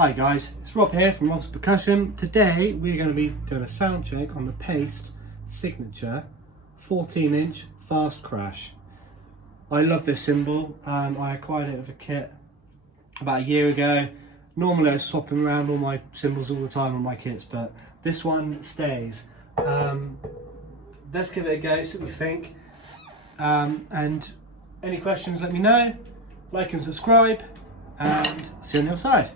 Hi guys, it's Rob here from Rob's Percussion. Today we're going to be doing a sound check on the Paiste signature 14-inch fast crash. I love this cymbal. I acquired it with a kit about a year ago. Normally I swap around all my cymbals all the time on my kits, but this one stays. Let's give it a go, see what we think. And any questions, let me know. Like and subscribe, and see you on the other side.